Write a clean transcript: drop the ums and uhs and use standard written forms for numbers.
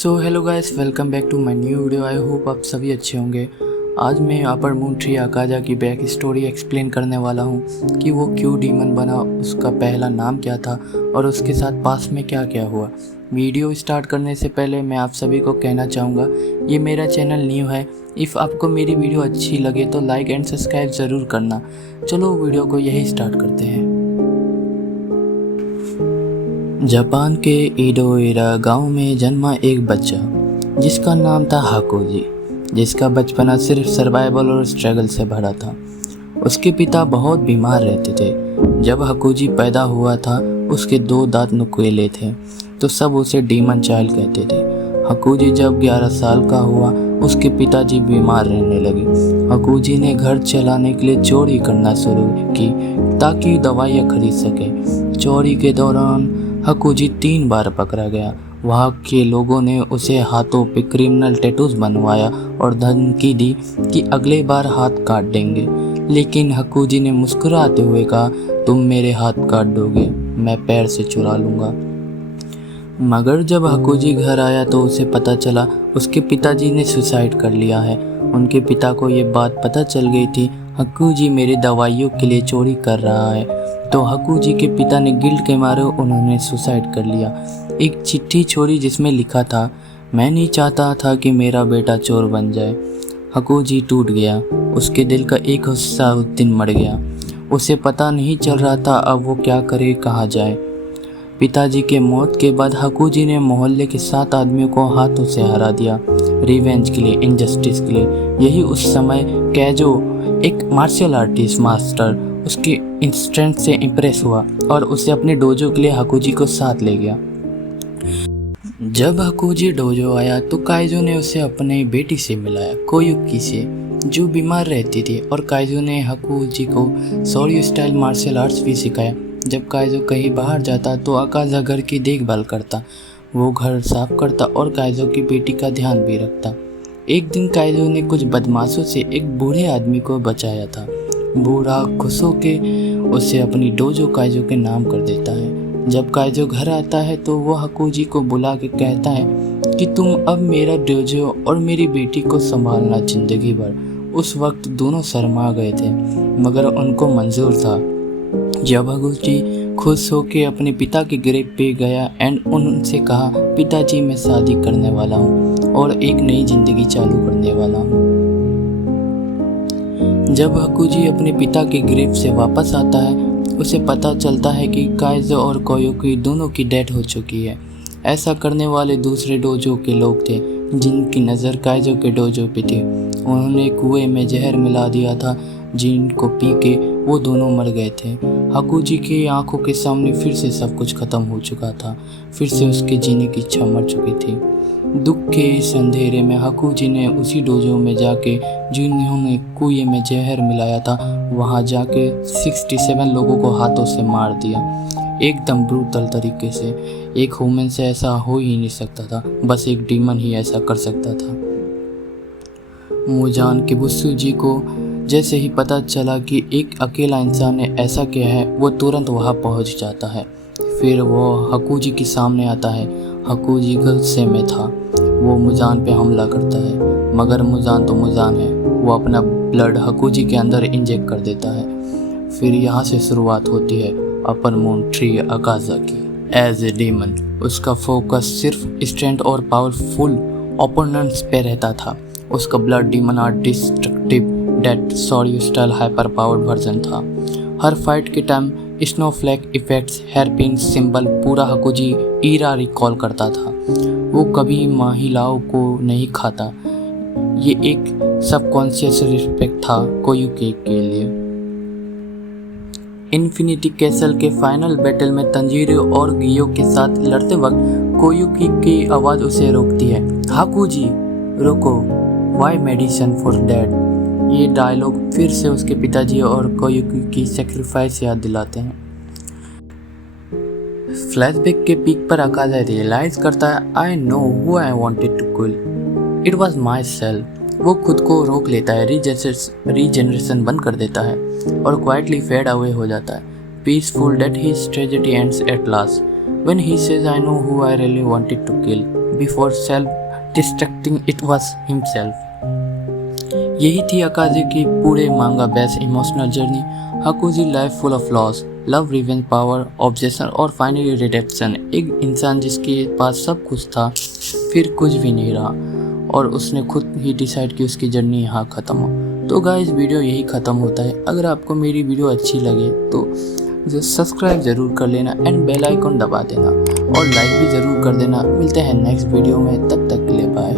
So hello guys, welcome back to my new video. I hope आप सभी अच्छे होंगे। आज मैं अपर मून ट्री अकाजा की बैक स्टोरी एक्सप्लेन करने वाला हूँ कि वो क्यों डीमन बना, उसका पहला नाम क्या था और उसके साथ पास में क्या क्या हुआ। वीडियो स्टार्ट करने से पहले मैं आप सभी को कहना चाहूँगा, ये मेरा चैनल न्यू है। इफ़ आपको मेरी वीडियो अच्छी लगे तो लाइक एंड सब्सक्राइब ज़रूर करना। चलो वीडियो को यही स्टार्ट करते हैं। जापान के इडोइरा गांव में जन्मा एक बच्चा जिसका नाम था हाकोजी, जिसका बचपना सिर्फ सर्वाइवल और स्ट्रगल से भरा था। उसके पिता बहुत बीमार रहते थे। जब हाकोजी पैदा हुआ था उसके 2 दांत नुकीले थे, तो सब उसे डीमन चाइल्ड कहते थे। हाकोजी जब 11 साल का हुआ उसके पिताजी बीमार रहने लगे। हाकोजी ने घर चलाने के लिए चोरी करना शुरू की ताकि दवाइयाँ खरीद सके। चोरी के दौरान हाकोजी 3 बार पकड़ा गया। वहाँ के लोगों ने उसे हाथों पे क्रिमिनल टैटूज बनवाया और धमकी दी कि अगले बार हाथ काट देंगे। लेकिन हाकोजी ने मुस्कुराते हुए कहा, तुम मेरे हाथ काट दोगे, मैं पैर से चुरा लूँगा। मगर जब हाकोजी घर आया तो उसे पता चला उसके पिताजी ने सुसाइड कर लिया है। उनके पिता को ये बात पता चल गई थी, हाकोजी मेरे दवाइयों के लिए चोरी कर रहा है। तो हाकोजी के पिता ने गिल्ट के मारे उन्होंने सुसाइड कर लिया। एक चिट्ठी छोड़ी जिसमें लिखा था, मैं नहीं चाहता था कि मेरा बेटा चोर बन जाए। हाकोजी टूट गया। उसके दिल का एक हिस्सा उस दिन मर गया। उसे पता नहीं चल रहा था अब वो क्या करे, कहाँ जाए। पिताजी के मौत के बाद हाकोजी ने मोहल्ले के 7 आदमियों को हाथों से हरा दिया, रिवेंज के लिए, इनजस्टिस के लिए। यही उस समय कैजो, एक मार्शल आर्टिस्ट मास्टर, उसके इंस्टेंट से इम्प्रेस हुआ और उसे अपने डोजो के लिए हाकोजी को साथ ले गया। जब हाकोजी डोजो आया तो काइजो ने उसे अपनी बेटी से मिलाया, कोयुकी से, जो बीमार रहती थी, और काइजो ने हाकोजी को शोर्यू स्टाइल मार्शल आर्ट्स भी सिखाया। जब काइजो कहीं बाहर जाता तो अकाजा घर की देखभाल करता, वो घर साफ करता और काइजो की बेटी का ध्यान भी रखता। एक दिन काइजो ने कुछ बदमाशों से एक बूढ़े आदमी को बचाया था। बूढ़ा खुश होके उसे अपनी डोजो काइजो के नाम कर देता है। जब काइजो घर आता है तो वो हाकोजी को बुला के कहता है कि तुम अब मेरा डोजो और मेरी बेटी को संभालना जिंदगी भर। उस वक्त दोनों शर्मा गए थे मगर उनको मंजूर था। जब हाकोजी खुश होके अपने पिता के ग्रेव पे गया एंड उनसे कहा, पिताजी मैं शादी करने वाला हूँ और एक नई जिंदगी चालू करने वाला हूँ। जब हाकोजी अपने पिता के ग्रेव से वापस आता है उसे पता चलता है कि काइजो और कोयुकी दोनों की डेथ हो चुकी है। ऐसा करने वाले दूसरे डोजो के लोग थे जिनकी नज़र काइजो के डोजो पे थी। उन्होंने कुएं में जहर मिला दिया था जिनको पी के वो दोनों मर गए थे। हाकोजी की आंखों के सामने फिर से सब कुछ खत्म हो चुका था। फिर से उसके जीने की इच्छा मर चुकी थी। दुख के इस अंधेरे में हाकोजी ने उसी डोजो में जाके जिन्होंने कुएं में जहर मिलाया था वहां जाके 67 लोगों को हाथों से मार दिया, एकदम ब्रूटल तरीके से। एक ह्यूमन से ऐसा हो ही नहीं सकता था, बस एक डीमन ही ऐसा कर सकता था। मुजान किबुत्सु जी को जैसे ही पता चला कि एक अकेला इंसान ने ऐसा किया है वो तुरंत वहां पहुंच जाता है। फिर वो हाकोजी के सामने आता है। हाकोजी गुस्से में था। वो मुजान पे हमला करता है मगर मुजान तो मुजान है, वो अपना ब्लड हाकोजी के अंदर इंजेक्ट कर देता है। फिर यहाँ से शुरुआत होती है अपर मून ट्री अकाजा की। एज ए डीमन उसका फोकस सिर्फ स्ट्रेंथ और पावरफुल ओपोनेंट्स पे रहता था। उसका blood demon art destructive death Shoryu style hyper powered version था। हर फाइट के time snowflake effects, hairpin symbol पूरा हाकोजी ईरा रिकॉल करता था। वो कभी महिलाओं को नहीं खाता। ये एक सबकॉन्शियस रिस्पेक्ट था कोयुकी के लिए। इन्फिनिटी कैसल के फाइनल बैटल में तंजीरो और गियो के साथ लड़ते वक्त कोयुकी की आवाज़ उसे रोकती है, हाकोजी रुको, वाई मेडिसिन फॉर डैड। ये डायलॉग फिर से उसके पिताजी और कोयुकी की सेक्रीफाइस याद दिलाते हैं। फ्लैशबैक के पीक पर अकाजा रियलाइज करता है, I know who I wanted to kill, it was myself. वो खुद को रोक लेता है, रीजनरेशन बंद कर देता है और क्वाइटली फेड अवे हो जाता है। Peaceful that his tragedy ends at last when he says, I know who I really wanted to kill, before self destructing it was himself. यही थी अकाजी की पूरे manga best emotional journey. Hakuji life full of loss, love, revenge, power, objection और finally redemption. एक इंसान जिसके पास सब कुछ था फिर कुछ भी नहीं रहा और उसने खुद ही डिसाइड की उसकी जर्नी यहाँ ख़त्म हो। तो गाइस वीडियो यही ख़त्म होता है। अगर आपको मेरी वीडियो अच्छी लगे तो सब्सक्राइब ज़रूर कर लेना एंड बेल आइकन दबा देना और लाइक भी ज़रूर कर देना। मिलते हैं नेक्स्ट वीडियो में, तब तक के लिए बाय।